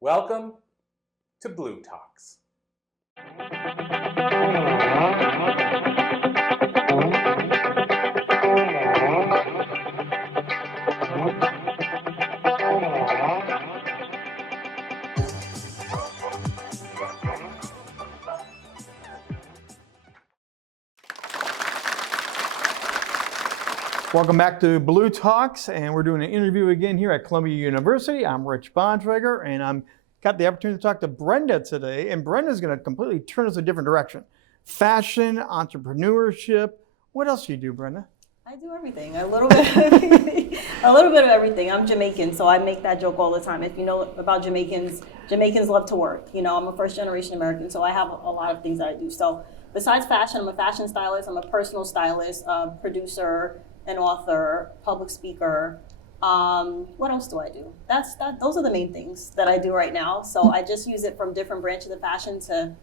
Welcome to Blue Talks. Welcome back to Blue Talks, and we're doing an interview again here at Columbia University. I'm Rich Bontrager, and I'm got the opportunity to talk to Brenda today, and Brenda's going to completely turn us a different direction. Fashion, entrepreneurship. What else do you do, Brenda? I do everything, a little bit of everything. A little bit of everything. I'm Jamaican, so I make that joke all the time. If you know about Jamaicans, Jamaicans love to work. You know, I'm a first generation American, so I have a lot of things that I do. So besides fashion, I'm a fashion stylist, I'm a personal stylist, producer, an author, public speaker. What else do I do? Those are the main things that I do right now. So I just use it from different branches of fashion to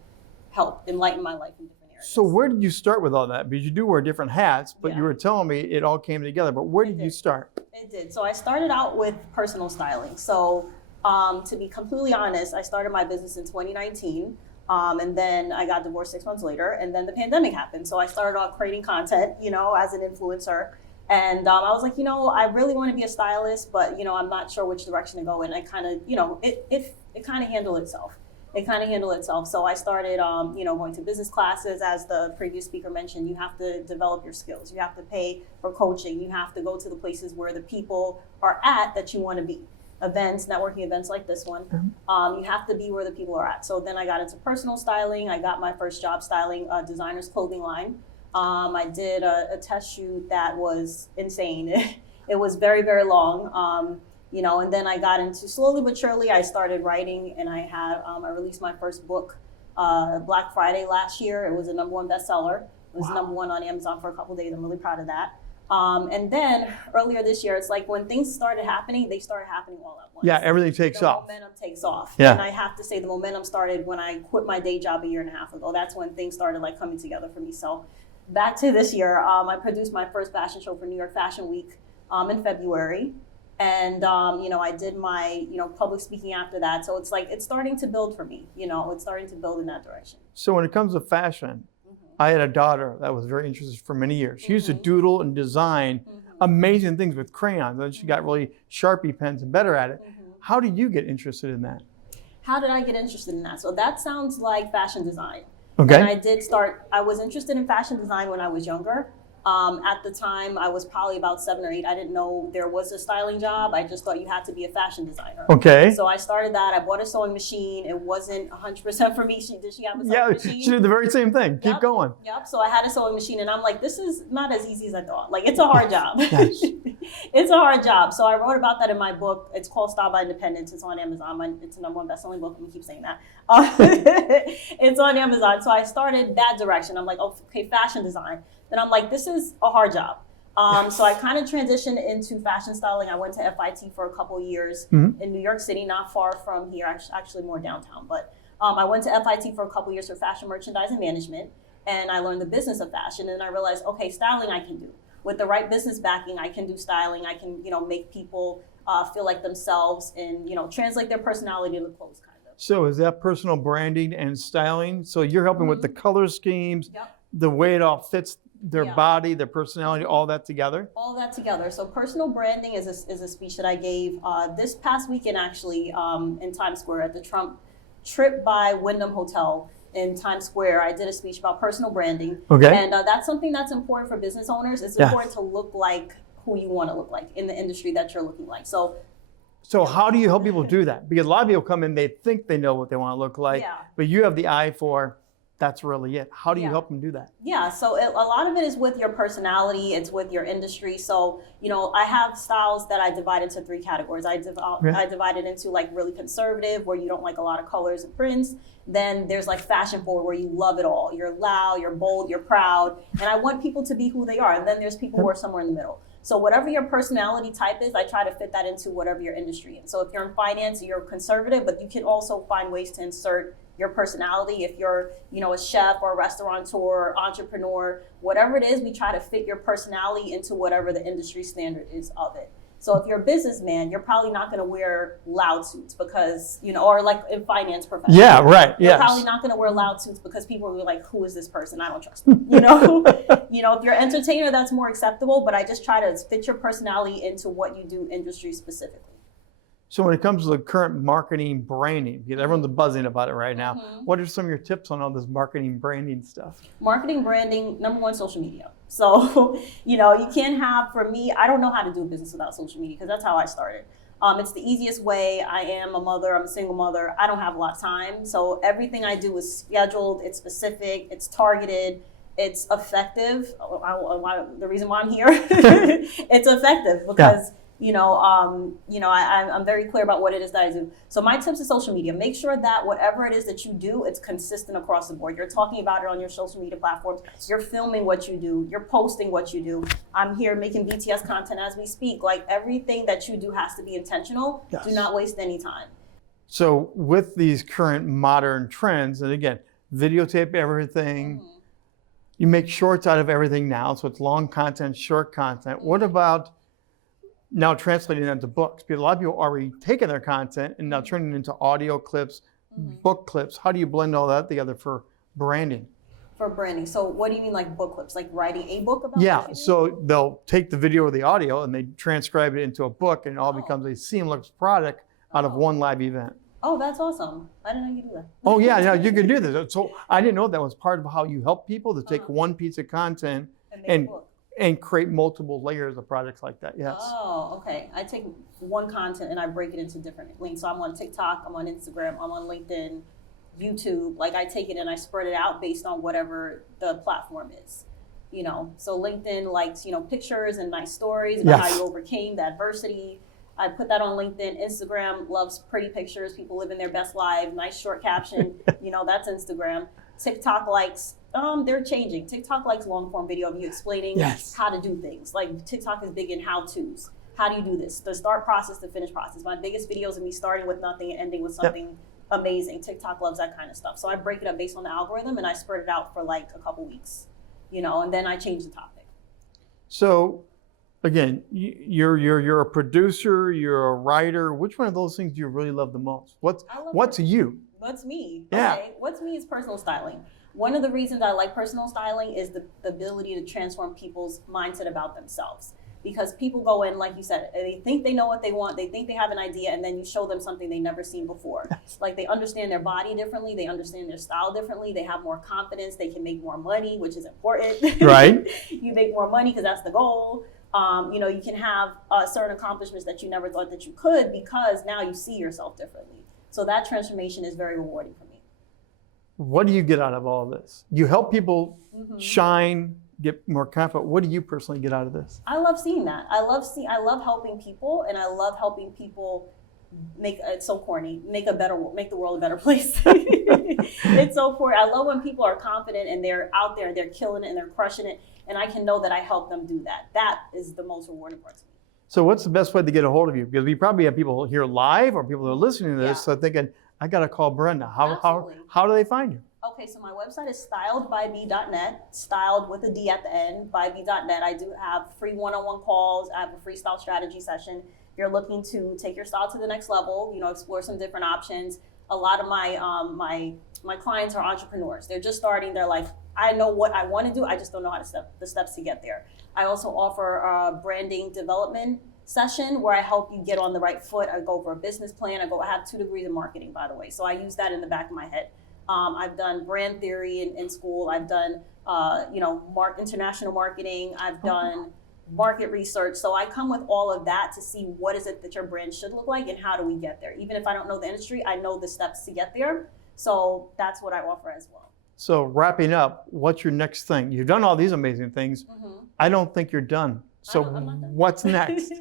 help enlighten my life in different areas. So where did you start with all that? Because you do wear different hats, but Yeah. You were telling me it all came together. But where did you start? It did. So I started out with personal styling. So to be completely honest, I started my business in 2019. And then I got divorced 6 months later, and then the pandemic happened. So I started off creating content, as an influencer. And I was like, I really want to be a stylist, but, I'm not sure which direction to go in. I kind of, it kind of handled itself. So I started, going to business classes. As the previous speaker mentioned, you have to develop your skills. You have to pay for coaching. You have to go to the places where the people are at that you want to be. Events, networking events like this one. You have to be where the people are at. So then I got into personal styling. I got my first job styling a designer's clothing line. I did a test shoot that was insane. It was very, very long, and then I got into, slowly but surely, I started writing, and I released my first book Black Friday last year. It was a #1 bestseller. It was #1 on Amazon for a couple of days. I'm really proud of that. And then earlier this year, it's like when things started happening, they started happening all at once. Yeah, everything takes off. The momentum takes off. Yeah. And I have to say the momentum started when I quit my day job a year and a half ago. That's when things started coming together for me. So back to this year, I produced my first fashion show for New York Fashion Week in February. And, I did my, public speaking after that. So it's starting to build for me. It's starting to build in that direction. So when it comes to fashion, I had a daughter that was very interested for many years. She used to doodle and design amazing things with crayons. And she got really Sharpie pens and better at it. How did you get interested in that? How did I get interested in that? So that sounds like fashion design. Okay. And I was interested in fashion design when I was younger. At the time, I was probably about 7 or 8. I didn't know there was a styling job. I just thought you had to be a fashion designer. Okay. So I started that. I bought a sewing machine. It wasn't 100% for me. Did she have a sewing machine? She did the very same thing. Keep going. Yep. So I had a sewing machine, and I'm like, this is not as easy as I thought. It's a hard job. Yes. It's a hard job. So I wrote about that in my book. It's called Style by Independence. It's on Amazon. It's a #1 best-selling book. I'm going to keep saying that. It's on Amazon. So I started that direction. I'm like, okay, fashion design. Then I'm like, this is a hard job. So I kind of transitioned into fashion styling. I went to FIT for a couple years in New York City, not far from here, actually more downtown. But I went to FIT for a couple years for fashion merchandising management, and I learned the business of fashion. And I realized, okay, styling I can do. With the right business backing, I can do styling. I can, make people feel like themselves and, translate their personality to the clothes, kind of. So is that personal branding and styling? So you're helping with the color schemes, the way it all fits their body, their personality, all that together? All that together. So personal branding is a speech that I gave this past weekend, actually, in Times Square at the Trip by Wyndham Hotel in Times Square. I did a speech about personal branding. Okay. And that's something that's important for business owners. It's important to look like who you want to look like in the industry that you're looking like. So how do you help people do that? Because a lot of people come in, they think they know what they want to look like, but you have the eye for that's really it. How do you help them do that? Yeah, so a lot of it is with your personality. It's with your industry. So, I have styles that I divide into 3 categories. I divide it into really conservative, where you don't like a lot of colors and prints. Then there's fashion forward, where you love it all. You're loud, you're bold, you're proud. And I want people to be who they are. And then there's people who are somewhere in the middle. So whatever your personality type is, I try to fit that into whatever your industry is. So if you're in finance, you're conservative, but you can also find ways to insert your personality. If you're, a chef or a restaurateur, entrepreneur, whatever it is, we try to fit your personality into whatever the industry standard is of it. So if you're a businessman, you're probably not going to wear loud suits because, or like in finance professional. Yeah, right. You're Yes. probably not going to wear loud suits because people will be like, who is this person? I don't trust them. If you're an entertainer, that's more acceptable, but I just try to fit your personality into what you do industry specifically. So when it comes to the current marketing branding, because everyone's buzzing about it right now, what are some of your tips on all this marketing branding stuff? Marketing, branding, number one, social media. So, you can't have, for me, I don't know how to do a business without social media because that's how I started. It's the easiest way. I am a mother, I'm a single mother. I don't have a lot of time. So everything I do is scheduled, it's specific, it's targeted, it's effective. The reason why I'm here, it's effective because I'm very clear about what it is that I do. So my tips is social media. Make sure that whatever it is that you do, it's consistent across the board. You're talking about it on your social media platforms. You're filming what you do. You're posting what you do. I'm here making BTS content as we speak. Like everything that you do has to be intentional. Yes. Do not waste any time. So with these current modern trends, and again, videotape everything, you make shorts out of everything now. So it's long content, short content. What about now translating that into books? Because a lot of people are already taking their content and now turning it into audio clips, book clips. How do you blend all that together for branding? For branding. So what do you mean like book clips? Like writing a book about Yeah, what you do? so they'll take the video or the audio and they transcribe it into a book and it all becomes a seamless product out of one live event. Oh, that's awesome. I didn't know you could do that. Oh yeah, you can do this. So I didn't know that was part of how you help people to take one piece of content make a book. and create multiple layers of projects like that. Yes. Oh, okay. I take one content and I break it into different links. So I'm on TikTok, I'm on Instagram, I'm on LinkedIn, YouTube. Like I take it and I spread it out based on whatever the platform is. So LinkedIn likes, pictures and nice stories about how you overcame the adversity. I put that on LinkedIn. Instagram loves pretty pictures. People living their best life. Nice short caption. That's Instagram. TikTok likes, they're changing. TikTok likes long form video of you explaining how to do things. Like TikTok is big in how-tos. How do you do this? The start process, the finish process. My biggest videos are me starting with nothing and ending with something amazing. TikTok loves that kind of stuff. So I break it up based on the algorithm and I spread it out for like a couple weeks, and then I change the topic. So again, you're a producer, you're a writer. Which one of those things do you really love the most? What's you? What's me? Yeah. Okay. What's me is personal styling. One of the reasons I like personal styling is the ability to transform people's mindset about themselves. Because people go in, like you said, they think they know what they want, they think they have an idea, and then you show them something they've never seen before. Like they understand their body differently, they understand their style differently, they have more confidence, they can make more money, which is important. Right. You make more money because that's the goal. You can have certain accomplishments that you never thought that you could because now you see yourself differently. So that transformation is very rewarding for me. What do you get out of all of this? You help people shine, get more confident. What do you personally get out of this? I love seeing that. I love helping people, and I love helping people it's so corny, make the world a better place. It's so corny. I love when people are confident and they're out there and they're killing it and they're crushing it, and I can know that I help them do that. That is the most rewarding part to me. So what's the best way to get a hold of you? Because we probably have people here live or people that are listening to this, so thinking, I got to call Brenda. How do they find you? Okay, so my website is styledbyb.net, styled with a D at the end, byb.net. I do have free one-on-one calls. I have a freestyle strategy session. You're looking to take your style to the next level, explore some different options. A lot of my clients are entrepreneurs. They're just starting. They're like, I know what I want to do. I just don't know how to the steps to get there. I also offer a branding development session where I help you get on the right foot. I go over a business plan. I have 2 degrees in marketing, by the way. So I use that in the back of my head. I've done brand theory in school. I've done, international marketing. I've done market research. So I come with all of that to see what is it that your brand should look like and how do we get there. Even if I don't know the industry, I know the steps to get there. So that's what I offer as well. So wrapping up, what's your next thing? You've done all these amazing things. I don't think you're done. So I'm not done. What's next?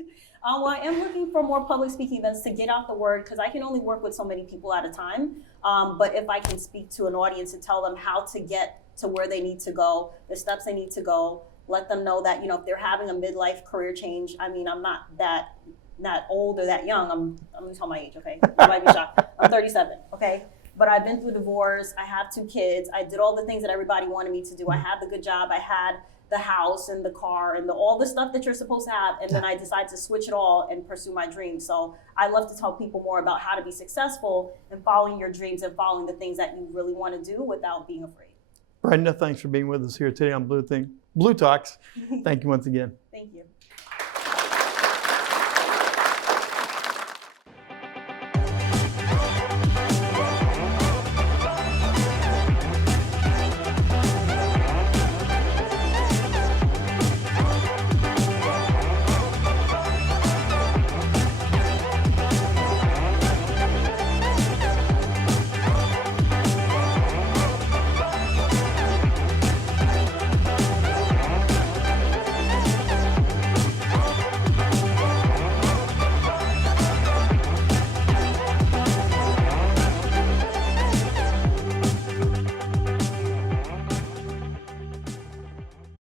Well, I am looking for more public speaking events to get out the word because I can only work with so many people at a time. But if I can speak to an audience and tell them how to get to where they need to go, the steps they need to go, let them know that, if they're having a midlife career change, I'm not that old or that young. I'm going to tell my age, okay? You might be shocked. I'm 37, okay? But I've been through divorce. I have 2 kids. I did all the things that everybody wanted me to do. I had the good job. I had the house and the car and all the stuff that you're supposed to have. And then I decided to switch it all and pursue my dreams. So I love to tell people more about how to be successful and following your dreams and following the things that you really want to do without being afraid. Brenda, thanks for being with us here today on Blue Talks. Thank you once again. Thank you.